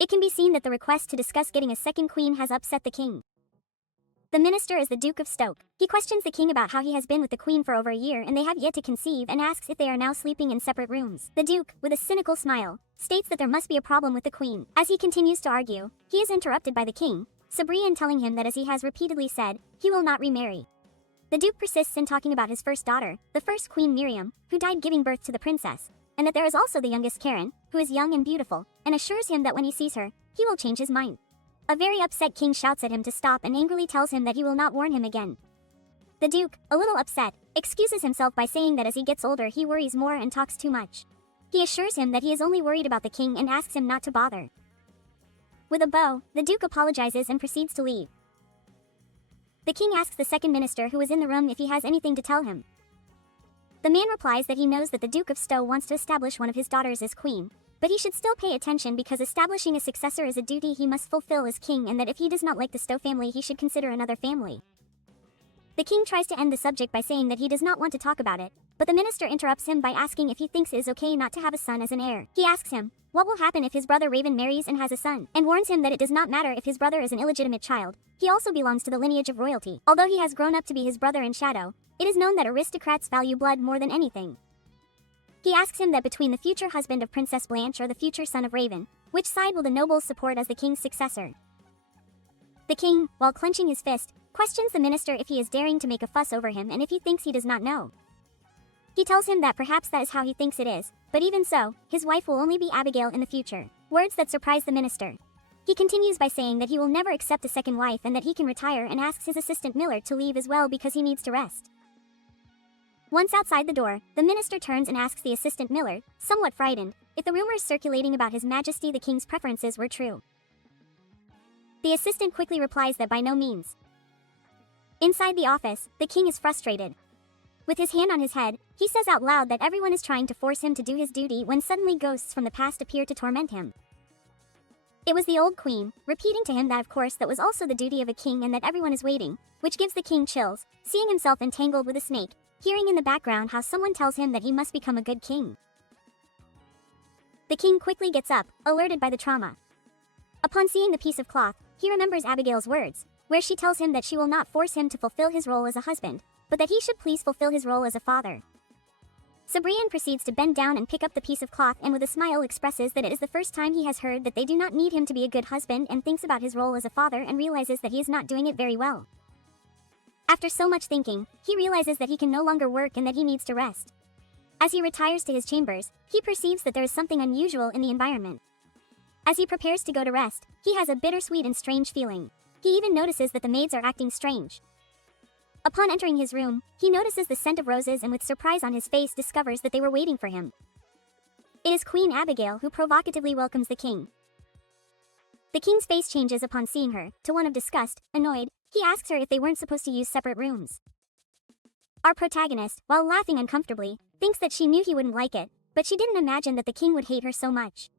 It can be seen that the request to discuss getting a second queen has upset the king. The minister is the Duque of Stoke. He questions the king about how he has been with the queen for over a year and they have yet to conceive and asks if they are now sleeping in separate rooms. The Duke, with a cynical smile, states that there must be a problem with the queen. As he continues to argue, he is interrupted by the king, Sabri, telling him that as he has repeatedly said, he will not remarry. The Duke persists in talking about his first daughter, the first Queen Miriam, who died giving birth to the princess, and that there is also the youngest Karen, who is young and beautiful, and assures him that when he sees her, he will change his mind. A very upset king shouts at him to stop and angrily tells him that he will not warn him again. The Duke, a little upset, excuses himself by saying that as he gets older he worries more and talks too much. He assures him that he is only worried about the king and asks him not to bother. With a bow, the Duke apologizes and proceeds to leave. The king asks the second minister who is in the room if he has anything to tell him. The man replies that he knows that the Duke of Stoke wants to establish one of his daughters as queen, but he should still pay attention because establishing a successor is a duty he must fulfill as king, and that if he does not like the Stoke family he should consider another family. The king tries to end the subject by saying that he does not want to talk about it, but the minister interrupts him by asking if he thinks it is okay not to have a son as an heir. He asks him what will happen if his brother Raven marries and has a son, and warns him that it does not matter if his brother is an illegitimate child, he also belongs to the lineage of royalty. Although he has grown up to be his brother in shadow, it is known that aristocrats value blood more than anything. He asks him that between the future husband of Princess Blanche or the future son of Raven, which side will the nobles support as the king's successor? The king, while clenching his fist, questions the minister if he is daring to make a fuss over him and if he thinks he does not know. He tells him that perhaps that is how he thinks it is, but even so, his wife will only be Abigail in the future. Words that surprise the minister. He continues by saying that he will never accept a second wife and that he can retire, and asks his assistant Miller to leave as well because he needs to rest. Once outside the door, the minister turns and asks the assistant Miller, somewhat frightened, if the rumors circulating about His Majesty the King's preferences were true. The assistant quickly replies that by no means. Inside the office, the king is frustrated. With his hand on his head, he says out loud that everyone is trying to force him to do his duty when suddenly ghosts from the past appear to torment him. It was the old queen, repeating to him that of course that was also the duty of a king and that everyone is waiting, which gives the king chills, seeing himself entangled with a snake, hearing in the background how someone tells him that he must become a good king. The king quickly gets up, alerted by the trauma. Upon seeing the piece of cloth, he remembers Abigail's words, where she tells him that she will not force him to fulfill his role as a husband, but that he should please fulfill his role as a father. Sabri proceeds to bend down and pick up the piece of cloth and with a smile expresses that it is the first time he has heard that they do not need him to be a good husband, and thinks about his role as a father and realizes that he is not doing it very well. After so much thinking, he realizes that he can no longer work and that he needs to rest. As he retires to his chambers, he perceives that there is something unusual in the environment. As he prepares to go to rest, he has a bittersweet and strange feeling. He even notices that the maids are acting strange. Upon entering his room, he notices the scent of roses and with surprise on his face discovers that they were waiting for him. It is Queen Abigail who provocatively welcomes the king. The king's face changes upon seeing her, to one of disgust. Annoyed, he asks her if they weren't supposed to use separate rooms. Our protagonist, while laughing uncomfortably, thinks that she knew he wouldn't like it, but she didn't imagine that the king would hate her so much.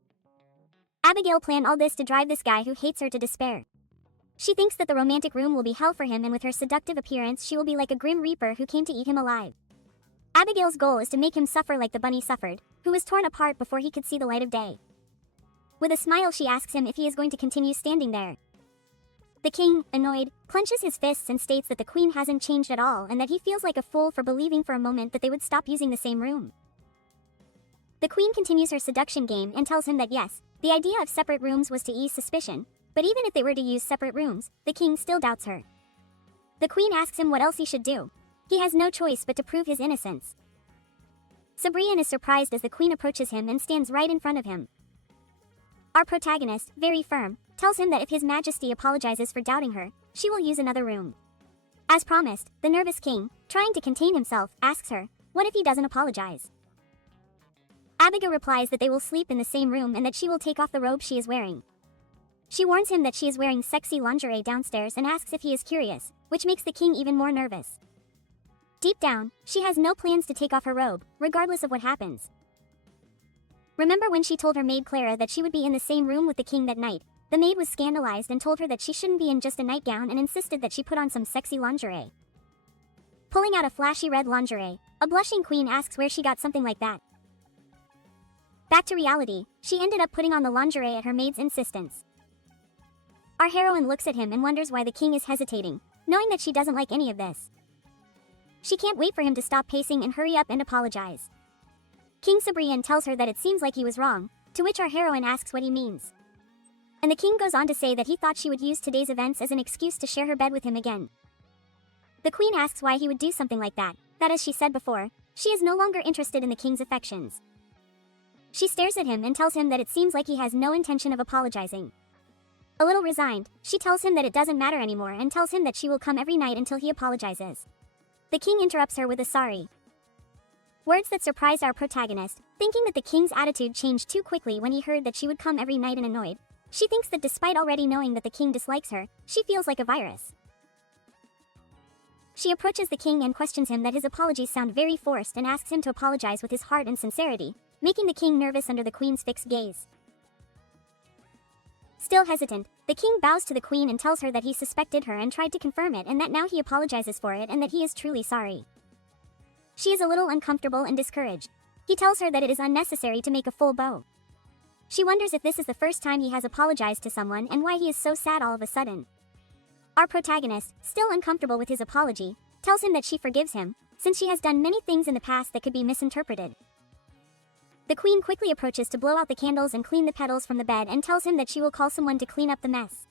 Abigail planned all this to drive this guy who hates her to despair. She thinks that the romantic room will be hell for him, and with her seductive appearance she will be like a grim reaper who came to eat him alive. Abigail's goal is to make him suffer like the bunny suffered, who was torn apart before he could see the light of day. With a smile she asks him if he is going to continue standing there. The king, annoyed, clenches his fists and states that the queen hasn't changed at all and that he feels like a fool for believing for a moment that they would stop using the same room. The queen continues her seduction game and tells him that yes, the idea of separate rooms was to ease suspicion, but even if they were to use separate rooms, the king still doubts her. The queen asks him what else he should do. He has no choice but to prove his innocence. Sabri is surprised as the queen approaches him and stands right in front of him. Our protagonist, very firm, tells him that if His Majesty apologizes for doubting her, she will use another room. As promised, the nervous king, trying to contain himself, asks her, what if he doesn't apologize? Abigail replies that they will sleep in the same room and that she will take off the robe she is wearing. She warns him that she is wearing sexy lingerie downstairs and asks if he is curious, which makes the king even more nervous. Deep down, she has no plans to take off her robe, regardless of what happens. Remember when she told her maid Clara that she would be in the same room with the king that night? The maid was scandalized and told her that she shouldn't be in just a nightgown and insisted that she put on some sexy lingerie. Pulling out a flashy red lingerie, a blushing queen asks where she got something like that. Back to reality, she ended up putting on the lingerie at her maid's insistence. Our heroine looks at him and wonders why the king is hesitating, knowing that she doesn't like any of this. She can't wait for him to stop pacing and hurry up and apologize. King Sabri tells her that it seems like he was wrong, to which our heroine asks what he means. And the king goes on to say that he thought she would use today's events as an excuse to share her bed with him again. The queen asks why he would do something like that as she said before, she is no longer interested in the king's affections. She stares at him and tells him that it seems like he has no intention of apologizing. A little resigned, she tells him that it doesn't matter anymore and tells him that she will come every night until he apologizes. The king interrupts her with a sorry. Words that surprised our protagonist, thinking that the king's attitude changed too quickly when he heard that she would come every night and annoyed. She thinks that despite already knowing that the king dislikes her, she feels like a virus. She approaches the king and questions him that his apologies sound very forced and asks him to apologize with his heart and sincerity, making the king nervous under the queen's fixed gaze. Still hesitant, the king bows to the queen and tells her that he suspected her and tried to confirm it and that now he apologizes for it and that he is truly sorry. She is a little uncomfortable and discouraged. He tells her that it is unnecessary to make a full bow. She wonders if this is the first time he has apologized to someone and why he is so sad all of a sudden. Our protagonist, still uncomfortable with his apology, tells him that she forgives him, since she has done many things in the past that could be misinterpreted. The queen quickly approaches to blow out the candles and clean the petals from the bed and tells him that she will call someone to clean up the mess.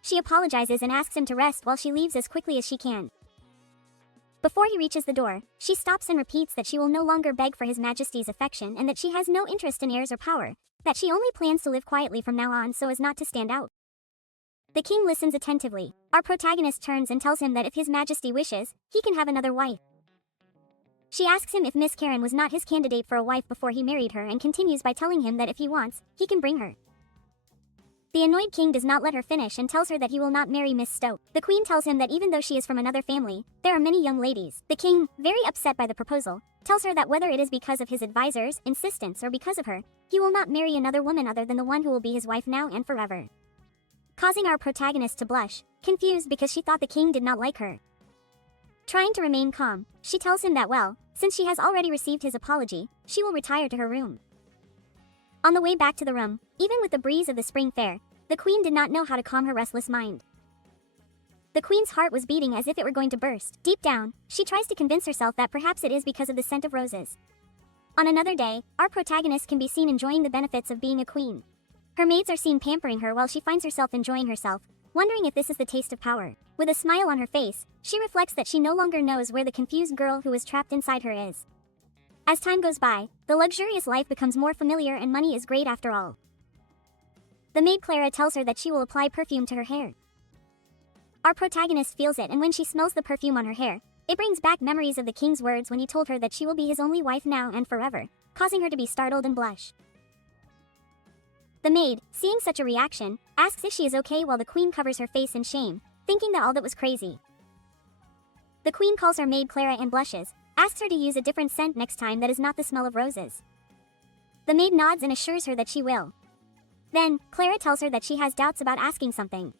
She apologizes and asks him to rest while she leaves as quickly as she can. Before he reaches the door, she stops and repeats that she will no longer beg for His Majesty's affection and that she has no interest in heirs or power, that she only plans to live quietly from now on so as not to stand out. The king listens attentively. Our protagonist turns and tells him that if His Majesty wishes, he can have another wife. She asks him if Miss Karen was not his candidate for a wife before he married her and continues by telling him that if he wants, he can bring her. The annoyed king does not let her finish and tells her that he will not marry Miss Stoke. The queen tells him that even though she is from another family, there are many young ladies. The king, very upset by the proposal, tells her that whether it is because of his advisors' insistence or because of her, he will not marry another woman other than the one who will be his wife now and forever. Causing our protagonist to blush, confused because she thought the king did not like her. Trying to remain calm, she tells him that since she has already received his apology, she will retire to her room. On the way back to the room, even with the breeze of the spring fair, the queen did not know how to calm her restless mind. The queen's heart was beating as if it were going to burst. Deep down, she tries to convince herself that perhaps it is because of the scent of roses. On another day, our protagonist can be seen enjoying the benefits of being a queen. Her maids are seen pampering her while she finds herself enjoying herself, wondering if this is the taste of power. With a smile on her face, she reflects that she no longer knows where the confused girl who is trapped inside her is. As time goes by, the luxurious life becomes more familiar and money is great after all. The maid Clara tells her that she will apply perfume to her hair. Our protagonist feels it, and when she smells the perfume on her hair, it brings back memories of the king's words when he told her that she will be his only wife now and forever, causing her to be startled and blush. The maid, seeing such a reaction, asks if she is okay while the queen covers her face in shame, thinking that all that was crazy. The queen calls her maid Clara and blushes, asks her to use a different scent next time that is not the smell of roses. The maid nods and assures her that she will. Then, Clara tells her that she has doubts about asking something.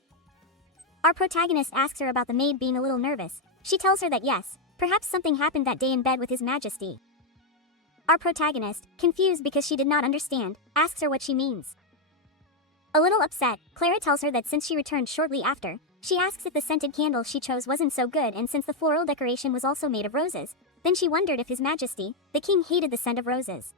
Our protagonist asks her about the maid being a little nervous. She tells her that yes, perhaps something happened that day in bed with His Majesty. Our protagonist, confused because she did not understand, asks her what she means. A little upset, Clara tells her that since she returned shortly after, she asks if the scented candle she chose wasn't so good, and since the floral decoration was also made of roses, then she wondered if His Majesty, the king, hated the scent of roses.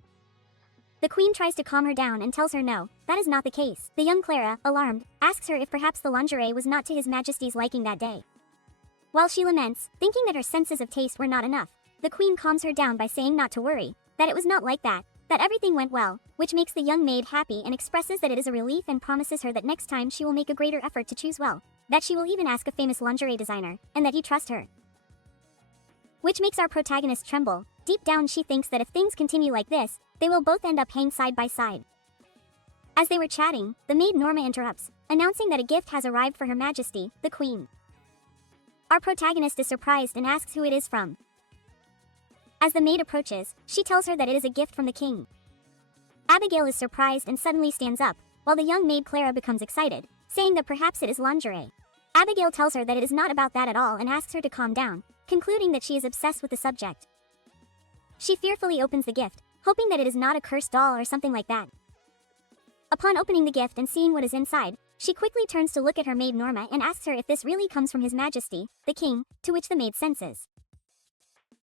The queen tries to calm her down and tells her no, that is not the case. The young Clara, alarmed, asks her if perhaps the lingerie was not to His Majesty's liking that day. While she laments, thinking that her senses of taste were not enough, the queen calms her down by saying not to worry, that it was not like that everything went well, which makes the young maid happy and expresses that it is a relief and promises her that next time she will make a greater effort to choose well, that she will even ask a famous lingerie designer, and that he trusts her. Which makes our protagonist tremble. Deep down she thinks that if things continue like this, they will both end up hanging side by side. As they were chatting, the maid Norma interrupts, announcing that a gift has arrived for Her Majesty, the Queen. Our protagonist is surprised and asks who it is from. As the maid approaches, she tells her that it is a gift from the king. Abigail is surprised and suddenly stands up, while the young maid Clara becomes excited, saying that perhaps it is lingerie. Abigail tells her that it is not about that at all and asks her to calm down, concluding that she is obsessed with the subject. She fearfully opens the gift, hoping that it is not a cursed doll or something like that. Upon opening the gift and seeing what is inside, she quickly turns to look at her maid Norma and asks her if this really comes from His Majesty, the King, to which the maid senses.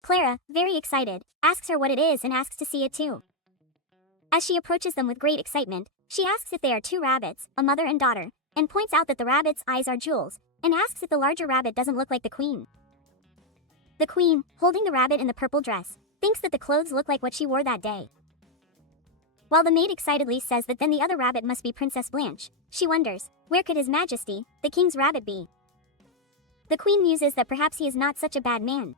Clara, very excited, asks her what it is and asks to see it too. As she approaches them with great excitement, she asks if they are two rabbits, a mother and daughter, and points out that the rabbit's eyes are jewels, and asks if the larger rabbit doesn't look like the queen. The queen, holding the rabbit in the purple dress, thinks that the clothes look like what she wore that day. While the maid excitedly says that then the other rabbit must be Princess Blanche, she wonders, where could His Majesty, the King's rabbit be? The queen muses that perhaps he is not such a bad man.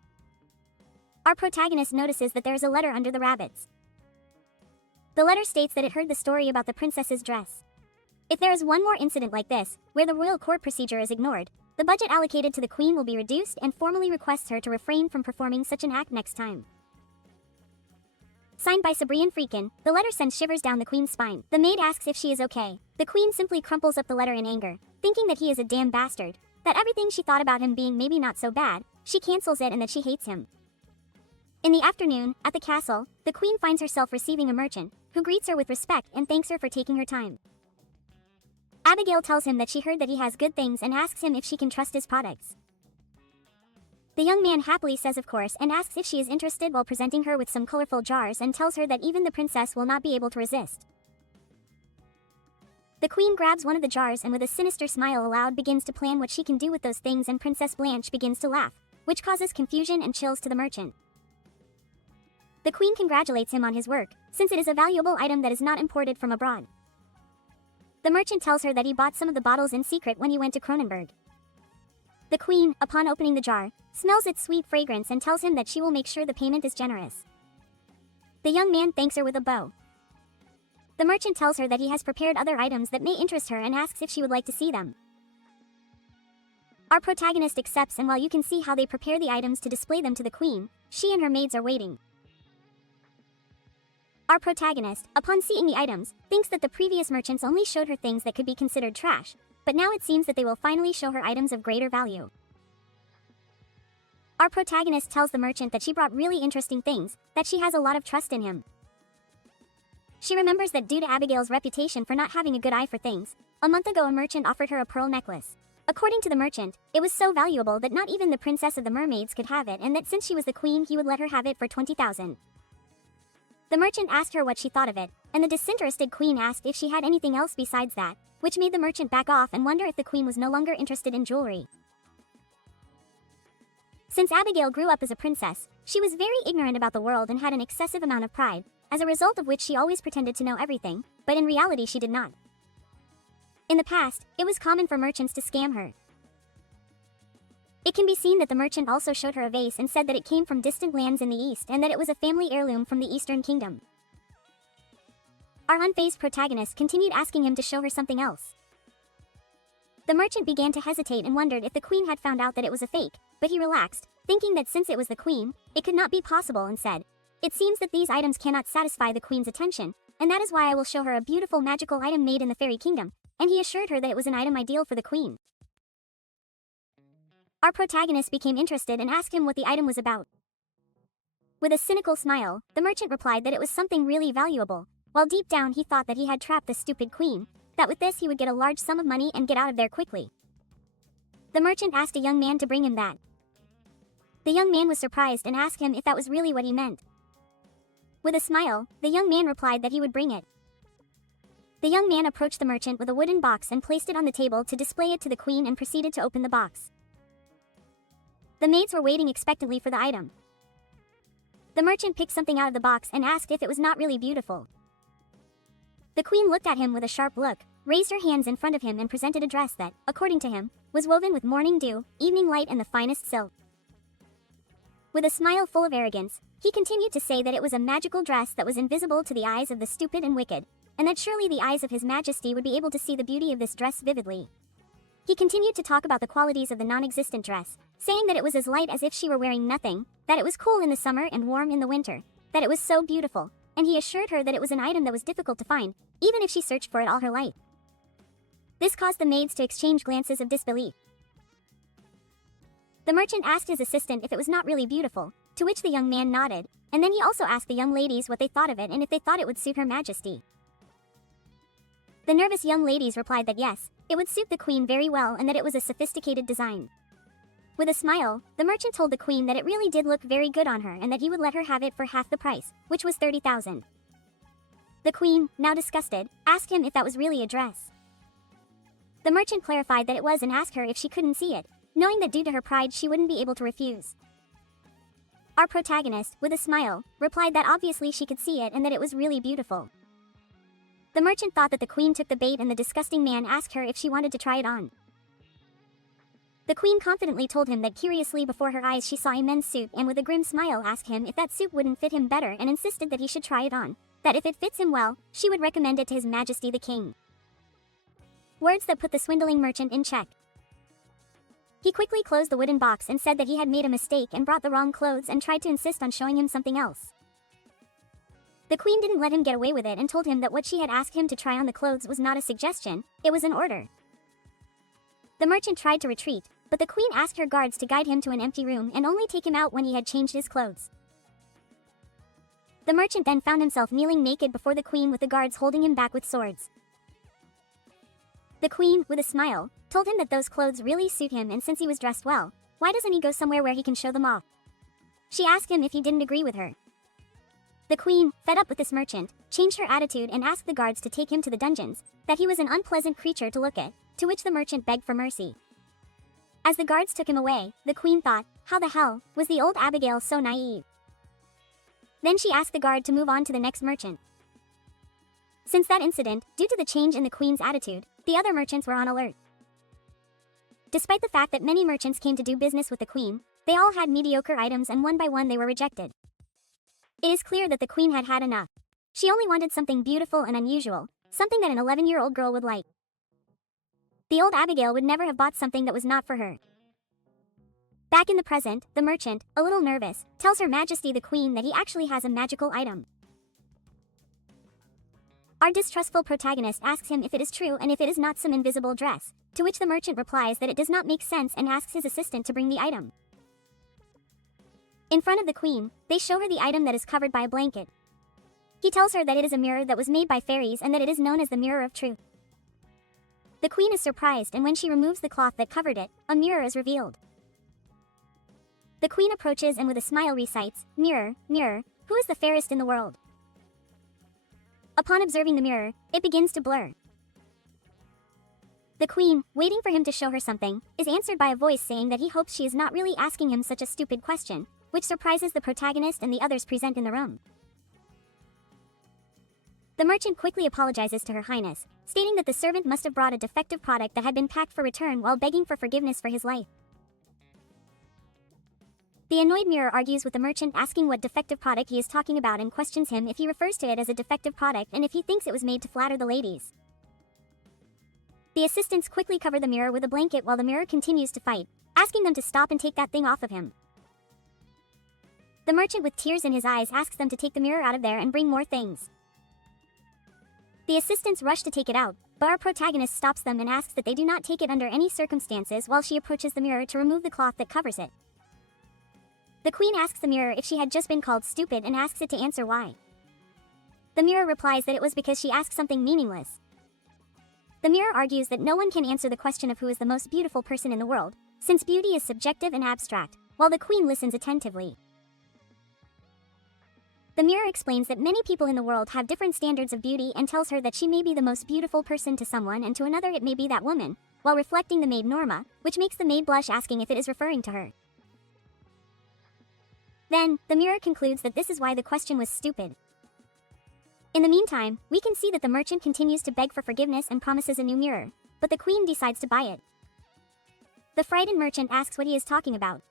Our protagonist notices that there is a letter under the rabbits. The letter states that it heard the story about the princess's dress. If there is one more incident like this, where the royal court procedure is ignored, the budget allocated to the queen will be reduced and formally requests her to refrain from performing such an act next time. Signed by Sabri and Freakin, the letter sends shivers down the queen's spine. The maid asks if she is okay. The queen simply crumples up the letter in anger, thinking that he is a damn bastard, that everything she thought about him being maybe not so bad, she cancels it and that she hates him. In the afternoon, at the castle, the queen finds herself receiving a merchant, who greets her with respect and thanks her for taking her time. Abigail tells him that she heard that he has good things and asks him if she can trust his products. The young man happily says of course and asks if she is interested while presenting her with some colorful jars and tells her that even the princess will not be able to resist. The queen grabs one of the jars and with a sinister smile aloud begins to plan what she can do with those things, and Princess Blanche begins to laugh, which causes confusion and chills to the merchant. The queen congratulates him on his work, since it is a valuable item that is not imported from abroad. The merchant tells her that he bought some of the bottles in secret when he went to Cronenberg. The queen, upon opening the jar, smells its sweet fragrance and tells him that she will make sure the payment is generous. The young man thanks her with a bow. The merchant tells her that he has prepared other items that may interest her and asks if she would like to see them. Our protagonist accepts, and while you can see how they prepare the items to display them to the queen, she and her maids are waiting. Our protagonist, upon seeing the items, thinks that the previous merchants only showed her things that could be considered trash, but now it seems that they will finally show her items of greater value. Our protagonist tells the merchant that she brought really interesting things, that she has a lot of trust in him. She remembers that due to Abigail's reputation for not having a good eye for things, a month ago a merchant offered her a pearl necklace. According to the merchant, it was so valuable that not even the princess of the mermaids could have it, and that since she was the queen he would let her have it for 20,000. The merchant asked her what she thought of it, and the disinterested queen asked if she had anything else besides that, which made the merchant back off and wonder if the queen was no longer interested in jewelry. Since Abigail grew up as a princess, she was very ignorant about the world and had an excessive amount of pride, as a result of which she always pretended to know everything, but in reality she did not. In the past, it was common for merchants to scam her. It can be seen that the merchant also showed her a vase and said that it came from distant lands in the east and that it was a family heirloom from the Eastern Kingdom. Our unfazed protagonist continued asking him to show her something else. The merchant began to hesitate and wondered if the queen had found out that it was a fake, but he relaxed, thinking that since it was the queen, it could not be possible, and said, "It seems that these items cannot satisfy the queen's attention, and that is why I will show her a beautiful magical item made in the fairy kingdom," and he assured her that it was an item ideal for the queen. Our protagonist became interested and asked him what the item was about. With a cynical smile, the merchant replied that it was something really valuable, while deep down he thought that he had trapped the stupid queen, that with this he would get a large sum of money and get out of there quickly. The merchant asked a young man to bring him that. The young man was surprised and asked him if that was really what he meant. With a smile, the young man replied that he would bring it. The young man approached the merchant with a wooden box and placed it on the table to display it to the queen and proceeded to open the box. The maids were waiting expectantly for the item. The merchant picked something out of the box and asked if it was not really beautiful. The queen looked at him with a sharp look, raised her hands in front of him and presented a dress that, according to him, was woven with morning dew, evening light and the finest silk. With a smile full of arrogance, he continued to say that it was a magical dress that was invisible to the eyes of the stupid and wicked, and that surely the eyes of His Majesty would be able to see the beauty of this dress vividly. He continued to talk about the qualities of the non-existent dress, saying that it was as light as if she were wearing nothing, that it was cool in the summer and warm in the winter, that it was so beautiful, and he assured her that it was an item that was difficult to find, even if she searched for it all her life. This caused the maids to exchange glances of disbelief. The merchant asked his assistant if it was not really beautiful, to which the young man nodded, and then he also asked the young ladies what they thought of it and if they thought it would suit Her Majesty. The nervous young ladies replied that yes, it would suit the queen very well and that it was a sophisticated design. With a smile, the merchant told the queen that it really did look very good on her and that he would let her have it for half the price, which was 30,000. The queen, now disgusted, asked him if that was really a dress. The merchant clarified that it was and asked her if she couldn't see it, knowing that due to her pride she wouldn't be able to refuse. Our protagonist, with a smile, replied that obviously she could see it and that it was really beautiful. The merchant thought that the queen took the bait and the disgusting man asked her if she wanted to try it on. The queen confidently told him that curiously before her eyes she saw a men's suit and with a grim smile asked him if that suit wouldn't fit him better and insisted that he should try it on, that if it fits him well, she would recommend it to His Majesty the King. Words that put the swindling merchant in check. He quickly closed the wooden box and said that he had made a mistake and brought the wrong clothes and tried to insist on showing him something else. The queen didn't let him get away with it and told him that what she had asked him to try on the clothes was not a suggestion, it was an order. The merchant tried to retreat, but the queen asked her guards to guide him to an empty room and only take him out when he had changed his clothes. The merchant then found himself kneeling naked before the queen with the guards holding him back with swords. The queen, with a smile, told him that those clothes really suit him and since he was dressed well, why doesn't he go somewhere where he can show them off? She asked him if he didn't agree with her. The queen, fed up with this merchant, changed her attitude and asked the guards to take him to the dungeons, that he was an unpleasant creature to look at, to which the merchant begged for mercy. As the guards took him away, the queen thought, how the hell, was the old Abigail so naive? Then she asked the guard to move on to the next merchant. Since that incident, due to the change in the queen's attitude, the other merchants were on alert. Despite the fact that many merchants came to do business with the queen, they all had mediocre items and one by one they were rejected. It is clear that the queen had had enough. She only wanted something beautiful and unusual, something that an 11-year-old girl would like. The old Abigail would never have bought something that was not for her. Back in the present, the merchant, a little nervous, tells Her Majesty the Queen that he actually has a magical item. Our distrustful protagonist asks him if it is true and if it is not some invisible dress, to which the merchant replies that it does not make sense and asks his assistant to bring the item. In front of the queen, they show her the item that is covered by a blanket. He tells her that it is a mirror that was made by fairies and that it is known as the Mirror of Truth. The queen is surprised and when she removes the cloth that covered it, a mirror is revealed. The queen approaches and with a smile recites, "Mirror, mirror, who is the fairest in the world?" Upon observing the mirror, it begins to blur. The queen, waiting for him to show her something, is answered by a voice saying that he hopes she is not really asking him such a stupid question, which surprises the protagonist and the others present in the room. The merchant quickly apologizes to Her Highness, stating that the servant must have brought a defective product that had been packed for return while begging for forgiveness for his life. The annoyed mirror argues with the merchant asking what defective product he is talking about and questions him if he refers to it as a defective product and if he thinks it was made to flatter the ladies. The assistants quickly cover the mirror with a blanket while the mirror continues to fight, asking them to stop and take that thing off of him. The merchant with tears in his eyes asks them to take the mirror out of there and bring more things. The assistants rush to take it out, but our protagonist stops them and asks that they do not take it under any circumstances while she approaches the mirror to remove the cloth that covers it. The queen asks the mirror if she had just been called stupid and asks it to answer why. The mirror replies that it was because she asked something meaningless. The mirror argues that no one can answer the question of who is the most beautiful person in the world, since beauty is subjective and abstract, while the queen listens attentively. The mirror explains that many people in the world have different standards of beauty and tells her that she may be the most beautiful person to someone and to another it may be that woman, while reflecting the maid Norma, which makes the maid blush asking if it is referring to her. Then, the mirror concludes that this is why the question was stupid. In the meantime, we can see that the merchant continues to beg for forgiveness and promises a new mirror, but the queen decides to buy it. The frightened merchant asks what he is talking about.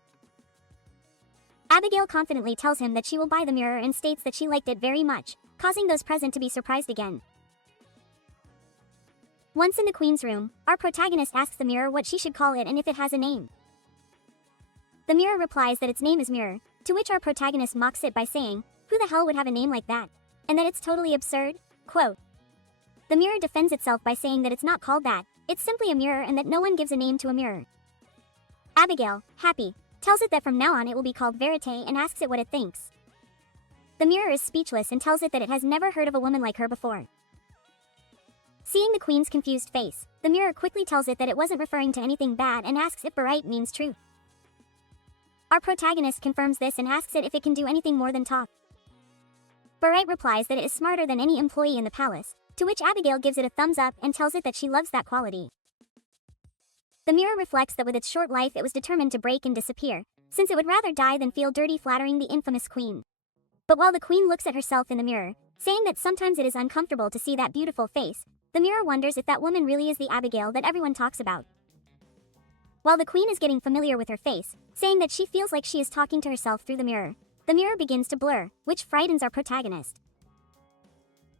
Abigail confidently tells him that she will buy the mirror and states that she liked it very much, causing those present to be surprised again. Once in the queen's room, our protagonist asks the mirror what she should call it and if it has a name. The mirror replies that its name is Mirror, to which our protagonist mocks it by saying, "Who the hell would have a name like that? And that it's totally absurd?" Quote. The mirror defends itself by saying that it's not called that, it's simply a mirror and that no one gives a name to a mirror. Abigail, happy, tells it that from now on it will be called Verite and asks it what it thinks. The mirror is speechless and tells it that it has never heard of a woman like her before. Seeing the queen's confused face, the mirror quickly tells it that it wasn't referring to anything bad and asks if Verite means truth. Our protagonist confirms this and asks it if it can do anything more than talk. Verite replies that it is smarter than any employee in the palace, to which Abigail gives it a thumbs up and tells it that she loves that quality. The mirror reflects that with its short life it was determined to break and disappear, since it would rather die than feel dirty flattering the infamous queen. But while the queen looks at herself in the mirror, saying that sometimes it is uncomfortable to see that beautiful face, the mirror wonders if that woman really is the Abigail that everyone talks about. While the queen is getting familiar with her face, saying that she feels like she is talking to herself through the mirror begins to blur, which frightens our protagonist.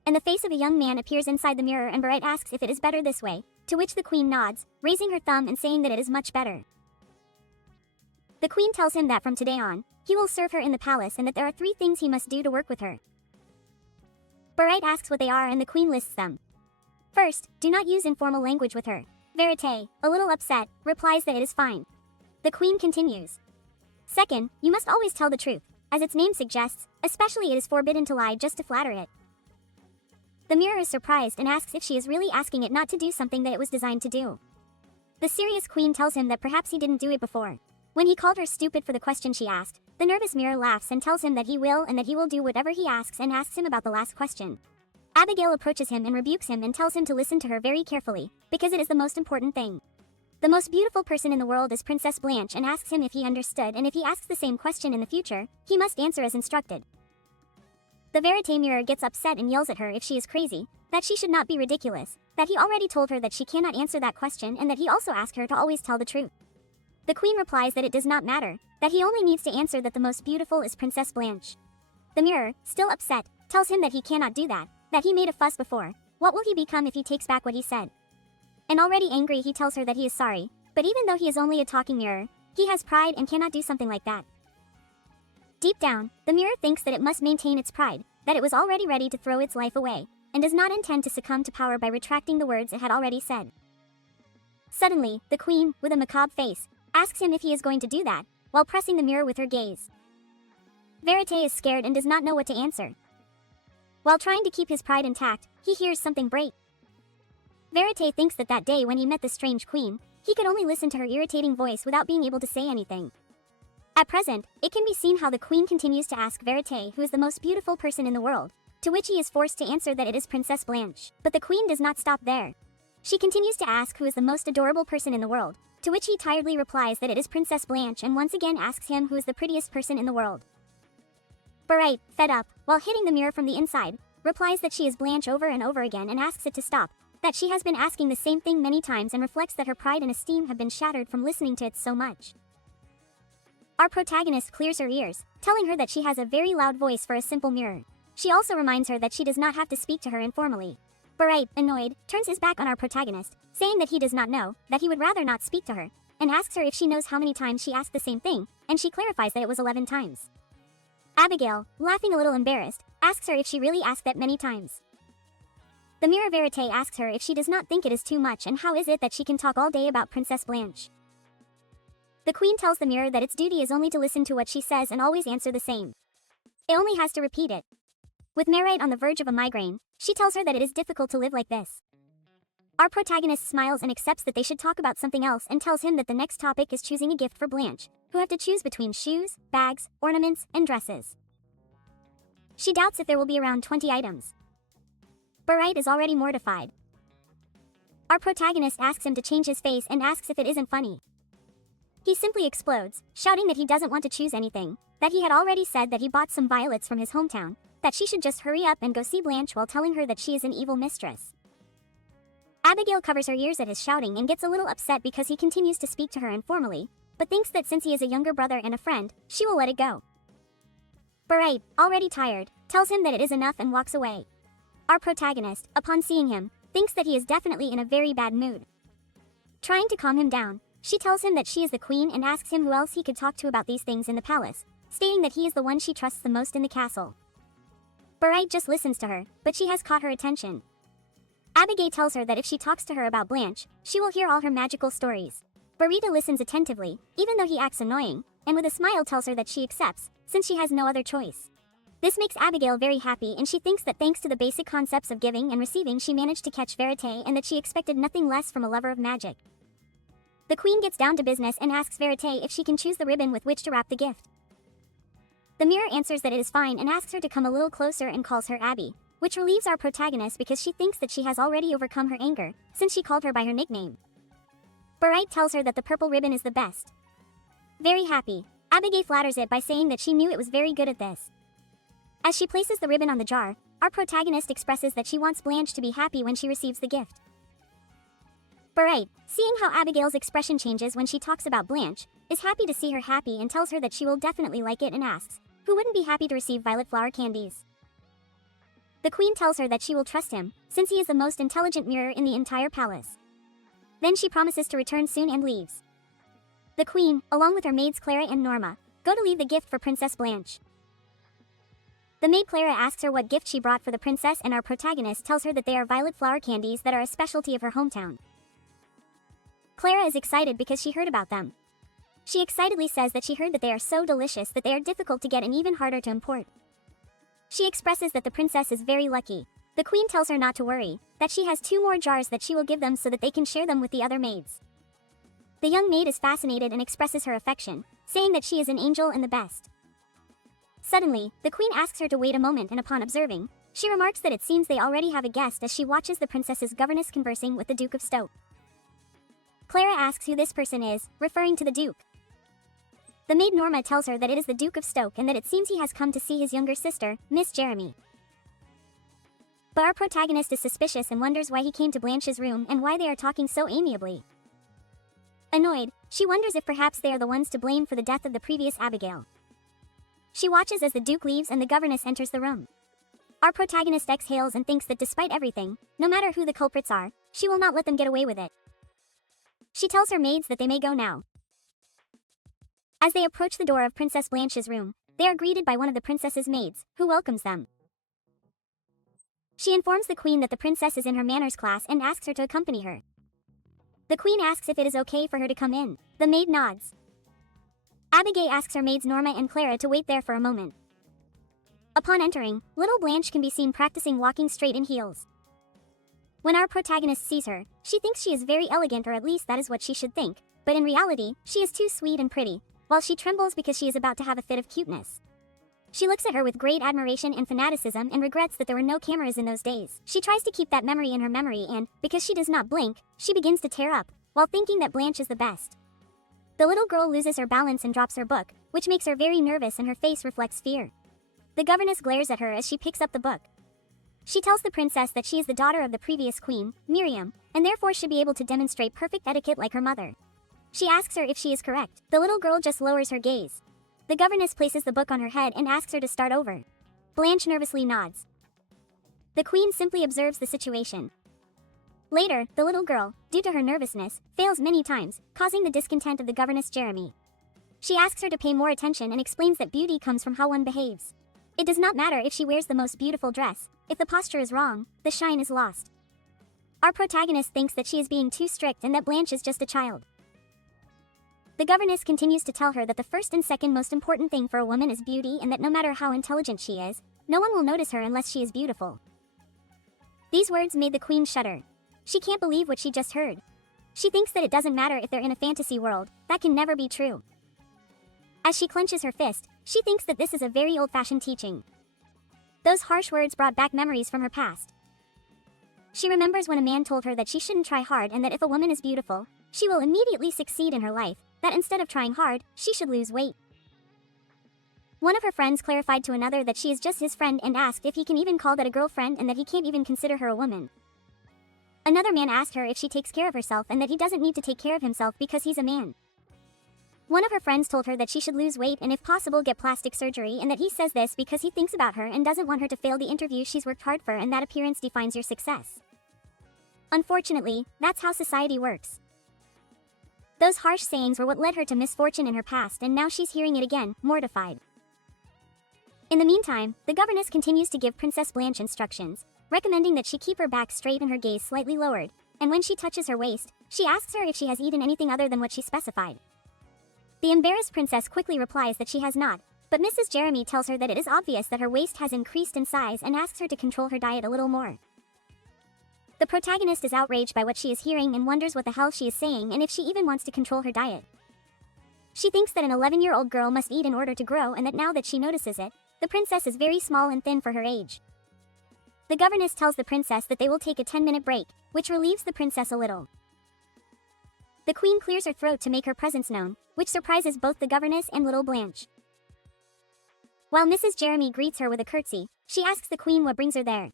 And the face of a young man appears inside the mirror and Verite asks if it is better this way, to which the queen nods, raising her thumb and saying that it is much better. The queen tells him that from today on, he will serve her in the palace and that there are 3 things he must do to work with her. Verite asks what they are and the queen lists them. First, do not use informal language with her. Verite, a little upset, replies that it is fine. The queen continues. Second, you must always tell the truth, as its name suggests, especially it is forbidden to lie just to flatter it. The mirror is surprised and asks if she is really asking it not to do something that it was designed to do. The serious queen tells him that perhaps he didn't do it before. When he called her stupid for the question she asked, the nervous mirror laughs and tells him that he will and that he will do whatever he asks and asks him about the last question. Abigail approaches him and rebukes him and tells him to listen to her very carefully, because it is the most important thing. The most beautiful person in the world is Princess Blanche and asks him if he understood, and if he asks the same question in the future, he must answer as instructed. The Verite mirror gets upset and yells at her if she is crazy, that she should not be ridiculous, that he already told her that she cannot answer that question and that he also asked her to always tell the truth. The queen replies that it does not matter, that he only needs to answer that the most beautiful is Princess Blanche. The mirror, still upset, tells him that he cannot do that he made a fuss before. What will he become if he takes back what he said? And already angry he tells her that he is sorry, but even though he is only a talking mirror, he has pride and cannot do something like that. Deep down, the mirror thinks that it must maintain its pride, that it was already ready to throw its life away, and does not intend to succumb to power by retracting the words it had already said. Suddenly, the queen, with a macabre face, asks him if he is going to do that, while pressing the mirror with her gaze. Verite is scared and does not know what to answer. While trying to keep his pride intact, he hears something break. Verite thinks that day when he met the strange queen, he could only listen to her irritating voice without being able to say anything. At present, it can be seen how the queen continues to ask Verite who is the most beautiful person in the world, to which he is forced to answer that it is Princess Blanche. But the queen does not stop there. She continues to ask who is the most adorable person in the world, to which he tiredly replies that it is Princess Blanche and once again asks him who is the prettiest person in the world. Verite, fed up, while hitting the mirror from the inside, replies that she is Blanche over and over again and asks it to stop, that she has been asking the same thing many times and reflects that her pride and esteem have been shattered from listening to it so much. Our protagonist clears her ears, telling her that she has a very loud voice for a simple mirror. She also reminds her that she does not have to speak to her informally. Verite, annoyed, turns his back on our protagonist, saying that he does not know, that he would rather not speak to her, and asks her if she knows how many times she asked the same thing, and she clarifies that it was 11 times. Abigail, laughing a little embarrassed, asks her if she really asked that many times. The mirror Verite asks her if she does not think it is too much and how is it that she can talk all day about Princess Blanche. The queen tells the mirror that its duty is only to listen to what she says and always answer the same. It only has to repeat it. With Verite on the verge of a migraine, she tells her that it is difficult to live like this. Our protagonist smiles and accepts that they should talk about something else and tells him that the next topic is choosing a gift for Blanche, who have to choose between shoes, bags, ornaments, and dresses. She doubts if there will be around 20 items. Verite is already mortified. Our protagonist asks him to change his face and asks if it isn't funny. He simply explodes, shouting that he doesn't want to choose anything, that he had already said that he bought some violets from his hometown, that she should just hurry up and go see Blanche while telling her that she is an evil mistress. Abigail covers her ears at his shouting and gets a little upset because he continues to speak to her informally, but thinks that since he is a younger brother and a friend, she will let it go. Verite, already tired, tells him that it is enough and walks away. Our protagonist, upon seeing him, thinks that he is definitely in a very bad mood. Trying to calm him down, she tells him that she is the queen and asks him who else he could talk to about these things in the palace, stating that he is the one she trusts the most in the castle. Verite just listens to her, but she has caught her attention. Abigail tells her that if she talks to her about Blanche, she will hear all her magical stories. Burrito listens attentively, even though he acts annoying, and with a smile tells her that she accepts, since she has no other choice. This makes Abigail very happy, and she thinks that thanks to the basic concepts of giving and receiving she managed to catch verite, and that she expected nothing less from a lover of magic. The queen gets down to business and asks Verite if she can choose the ribbon with which to wrap the gift. The mirror answers that it is fine and asks her to come a little closer and calls her Abby, which relieves our protagonist because she thinks that she has already overcome her anger, since she called her by her nickname. Burrite tells her that the purple ribbon is the best. Very happy, Abigail flatters it by saying that she knew it was very good at this. As she places the ribbon on the jar, our protagonist expresses that she wants Blanche to be happy when she receives the gift. Burrite, seeing how Abigail's expression changes when she talks about Blanche, is happy to see her happy and tells her that she will definitely like it and asks, who wouldn't be happy to receive violet flower candies? The queen tells her that she will trust him, since he is the most intelligent mirror in the entire palace. Then she promises to return soon and leaves. The queen, along with her maids Clara and Norma, go to leave the gift for Princess Blanche. The maid Clara asks her what gift she brought for the princess, and our protagonist tells her that they are violet flower candies that are a specialty of her hometown. Clara is excited because she heard about them. She excitedly says that she heard that they are so delicious that they are difficult to get and even harder to import. She expresses that the princess is very lucky. The queen tells her not to worry, that she has 2 more jars that she will give them so that they can share them with the other maids. The young maid is fascinated and expresses her affection, saying that she is an angel and the best. Suddenly, the queen asks her to wait a moment, and upon observing, she remarks that it seems they already have a guest as she watches the princess's governess conversing with the Duke of Stoke. Clara asks who this person is, referring to the Duke. The maid Norma tells her that it is the Duke of Stoke and that it seems he has come to see his younger sister, Miss Jeremy. But our protagonist is suspicious and wonders why he came to Blanche's room and why they are talking so amiably. Annoyed, she wonders if perhaps they are the ones to blame for the death of the previous Abigail. She watches as the Duke leaves and the governess enters the room. Our protagonist exhales and thinks that despite everything, no matter who the culprits are, she will not let them get away with it. She tells her maids that they may go now. As they approach the door of Princess Blanche's room, they are greeted by one of the princess's maids, who welcomes them. She informs the queen that the princess is in her manners class and asks her to accompany her. The queen asks if it is okay for her to come in. The maid nods. Abigail asks her maids Norma and Clara to wait there for a moment. Upon entering, little Blanche can be seen practicing walking straight in heels. When our protagonist sees her, she thinks she is very elegant, or at least that is what she should think, but in reality, she is too sweet and pretty, while she trembles because she is about to have a fit of cuteness. She looks at her with great admiration and fanaticism and regrets that there were no cameras in those days. She tries to keep that memory in her memory and, because she does not blink, she begins to tear up, while thinking that Blanche is the best. The little girl loses her balance and drops her book, which makes her very nervous and her face reflects fear. The governess glares at her as she picks up the book. She tells the princess that she is the daughter of the previous queen, Miriam, and therefore should be able to demonstrate perfect etiquette like her mother. She asks her if she is correct. The little girl just lowers her gaze. The governess places the book on her head and asks her to start over. Blanche nervously nods. The queen simply observes the situation. Later, the little girl, due to her nervousness, fails many times, causing the discontent of the governess Jeremy. She asks her to pay more attention and explains that beauty comes from how one behaves. It does not matter if she wears the most beautiful dress. If the posture is wrong, the shine is lost. Our protagonist thinks that she is being too strict and that Blanche is just a child. The governess continues to tell her that the first and second most important thing for a woman is beauty, and that no matter how intelligent she is, no one will notice her unless she is beautiful. These words made the queen shudder. She can't believe what she just heard. She thinks that it doesn't matter if they're in a fantasy world, that can never be true. As she clenches her fist, she thinks that this is a very old-fashioned teaching. Those harsh words brought back memories from her past. She remembers when a man told her that she shouldn't try hard and that if a woman is beautiful, she will immediately succeed in her life, that instead of trying hard, she should lose weight. One of her friends clarified to another that she is just his friend and asked if he can even call that a girlfriend and that he can't even consider her a woman. Another man asked her if she takes care of herself and that he doesn't need to take care of himself because he's a man. One of her friends told her that she should lose weight and if possible get plastic surgery, and that he says this because he thinks about her and doesn't want her to fail the interview she's worked hard for, and that appearance defines your success. Unfortunately, that's how society works. Those harsh sayings were what led her to misfortune in her past, and now she's hearing it again, mortified. In the meantime, the governess continues to give Princess Blanche instructions, recommending that she keep her back straight and her gaze slightly lowered, and when she touches her waist, she asks her if she has eaten anything other than what she specified. The embarrassed princess quickly replies that she has not, but Mrs. Jeremy tells her that it is obvious that her waist has increased in size and asks her to control her diet a little more. The protagonist is outraged by what she is hearing and wonders what the hell she is saying and if she even wants to control her diet. She thinks that an 11-year-old girl must eat in order to grow and that now that she notices it, the princess is very small and thin for her age. The governess tells the princess that they will take a 10-minute break, which relieves the princess a little. The queen clears her throat to make her presence known, which surprises both the governess and little Blanche. While Mrs. Jeremy greets her with a curtsy, she asks the queen what brings her there.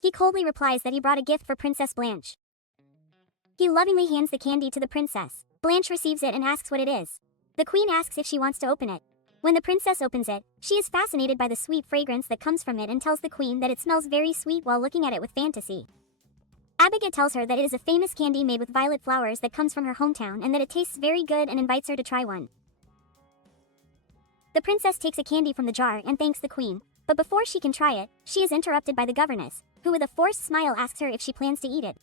He coldly replies that he brought a gift for Princess Blanche. He lovingly hands the candy to the princess. Blanche receives it and asks what it is. The queen asks if she wants to open it. When the princess opens it, she is fascinated by the sweet fragrance that comes from it and tells the queen that it smells very sweet while looking at it with fantasy. Abigail tells her that it is a famous candy made with violet flowers that comes from her hometown and that it tastes very good and invites her to try one. The princess takes a candy from the jar and thanks the queen, but before she can try it, she is interrupted by the governess, who with a forced smile asks her if she plans to eat it.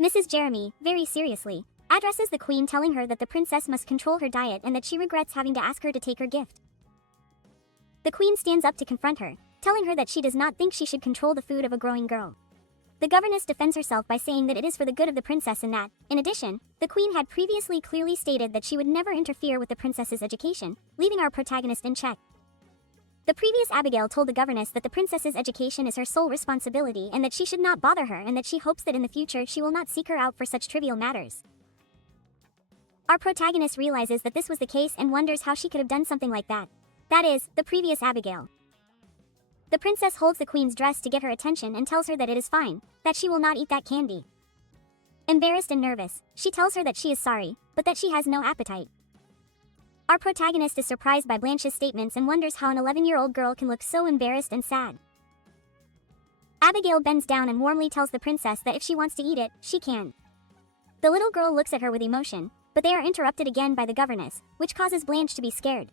Mrs. Jeremy, very seriously, addresses the queen telling her that the princess must control her diet and that she regrets having to ask her to take her gift. The queen stands up to confront her, telling her that she does not think she should control the food of a growing girl. The governess defends herself by saying that it is for the good of the princess and that, in addition, the queen had previously clearly stated that she would never interfere with the princess's education, leaving our protagonist in check. The previous Abigail told the governess that the princess's education is her sole responsibility and that she should not bother her and that she hopes that in the future she will not seek her out for such trivial matters. Our protagonist realizes that this was the case and wonders how she could have done something like that. That is, the previous Abigail. The princess holds the queen's dress to get her attention and tells her that it is fine, that she will not eat that candy. Embarrassed and nervous, she tells her that she is sorry, but that she has no appetite. Our protagonist is surprised by Blanche's statements and wonders how an 11-year-old girl can look so embarrassed and sad. Abigail bends down and warmly tells the princess that if she wants to eat it, she can. The little girl looks at her with emotion, but they are interrupted again by the governess, which causes Blanche to be scared.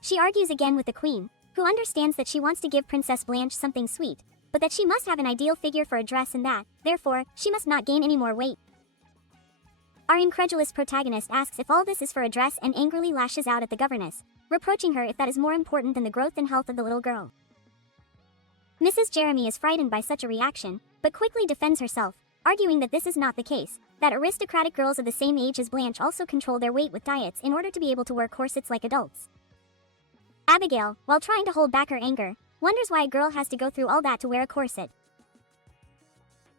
She argues again with the queen, who understands that she wants to give Princess Blanche something sweet, but that she must have an ideal figure for a dress and that, therefore, she must not gain any more weight. Our incredulous protagonist asks if all this is for a dress and angrily lashes out at the governess, reproaching her if that is more important than the growth and health of the little girl. Mrs. Jeremy is frightened by such a reaction, but quickly defends herself, arguing that this is not the case, that aristocratic girls of the same age as Blanche also control their weight with diets in order to be able to wear corsets like adults. Abigail, while trying to hold back her anger, wonders why a girl has to go through all that to wear a corset.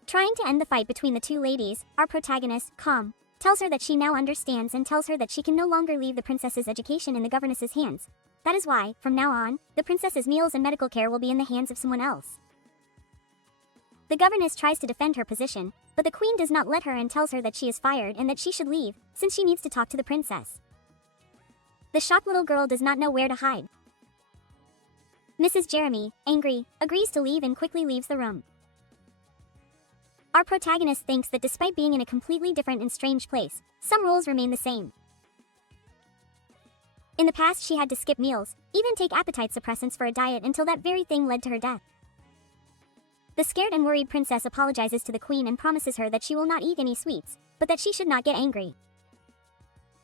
Trying to end the fight between the two ladies, our protagonist, calm, tells her that she now understands and tells her that she can no longer leave the princess's education in the governess's hands. That is why, from now on, the princess's meals and medical care will be in the hands of someone else. The governess tries to defend her position, but the queen does not let her and tells her that she is fired and that she should leave, since she needs to talk to the princess. The shocked little girl does not know where to hide. Mrs. Jeremy, angry, agrees to leave and quickly leaves the room. Our protagonist thinks that despite being in a completely different and strange place, some rules remain the same. In the past she had to skip meals, even take appetite suppressants for a diet until that very thing led to her death. The scared and worried princess apologizes to the queen and promises her that she will not eat any sweets, but that she should not get angry.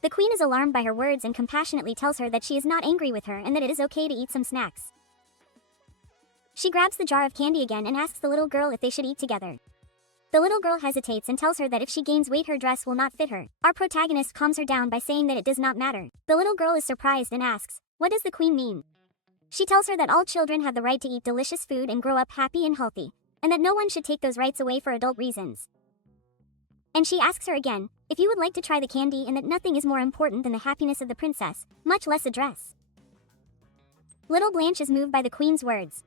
The queen is alarmed by her words and compassionately tells her that she is not angry with her and that it is okay to eat some snacks. She grabs the jar of candy again and asks the little girl if they should eat together. The little girl hesitates and tells her that if she gains weight her dress will not fit her. Our protagonist calms her down by saying that it does not matter. The little girl is surprised and asks, "What does the queen mean?" She tells her that all children have the right to eat delicious food and grow up happy and healthy, and that no one should take those rights away for adult reasons. And she asks her again, if you would like to try the candy and that nothing is more important than the happiness of the princess, much less a dress. Little Blanche is moved by the queen's words.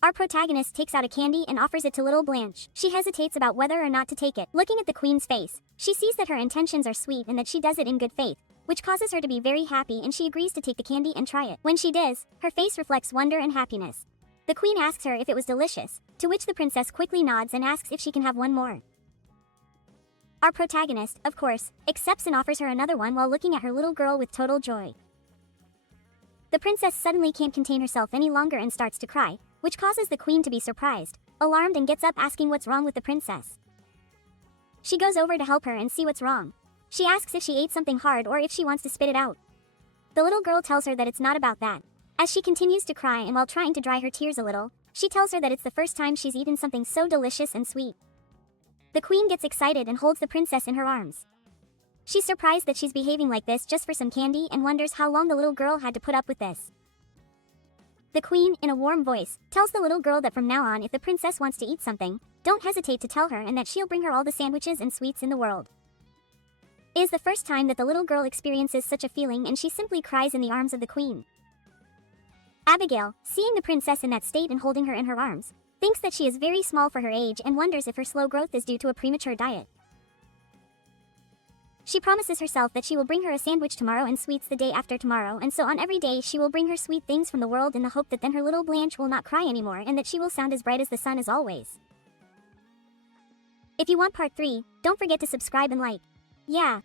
Our protagonist takes out a candy and offers it to little Blanche. She hesitates about whether or not to take it. Looking at the queen's face, she sees that her intentions are sweet and that she does it in good faith, which causes her to be very happy and she agrees to take the candy and try it. When she does, her face reflects wonder and happiness. The queen asks her if it was delicious, to which the princess quickly nods and asks if she can have one more. Our protagonist, of course, accepts and offers her another one while looking at her little girl with total joy. The princess suddenly can't contain herself any longer and starts to cry, which causes the queen to be surprised, alarmed, and gets up asking what's wrong with the princess. She goes over to help her and see what's wrong. She asks if she ate something hard or if she wants to spit it out. The little girl tells her that it's not about that. As she continues to cry and while trying to dry her tears a little, she tells her that it's the first time she's eaten something so delicious and sweet. The queen gets excited and holds the princess in her arms. She's surprised that she's behaving like this just for some candy and wonders how long the little girl had to put up with this. The queen, in a warm voice, tells the little girl that from now on if the princess wants to eat something, don't hesitate to tell her and that she'll bring her all the sandwiches and sweets in the world. It is the first time that the little girl experiences such a feeling and she simply cries in the arms of the queen. Abigail, seeing the princess in that state and holding her in her arms, thinks that she is very small for her age and wonders if her slow growth is due to a premature diet. She promises herself that she will bring her a sandwich tomorrow and sweets the day after tomorrow, and so on every day she will bring her sweet things from the world in the hope that then her little Blanche will not cry anymore and that she will sound as bright as the sun as always. If you want part 3, don't forget to subscribe and like. Yeah.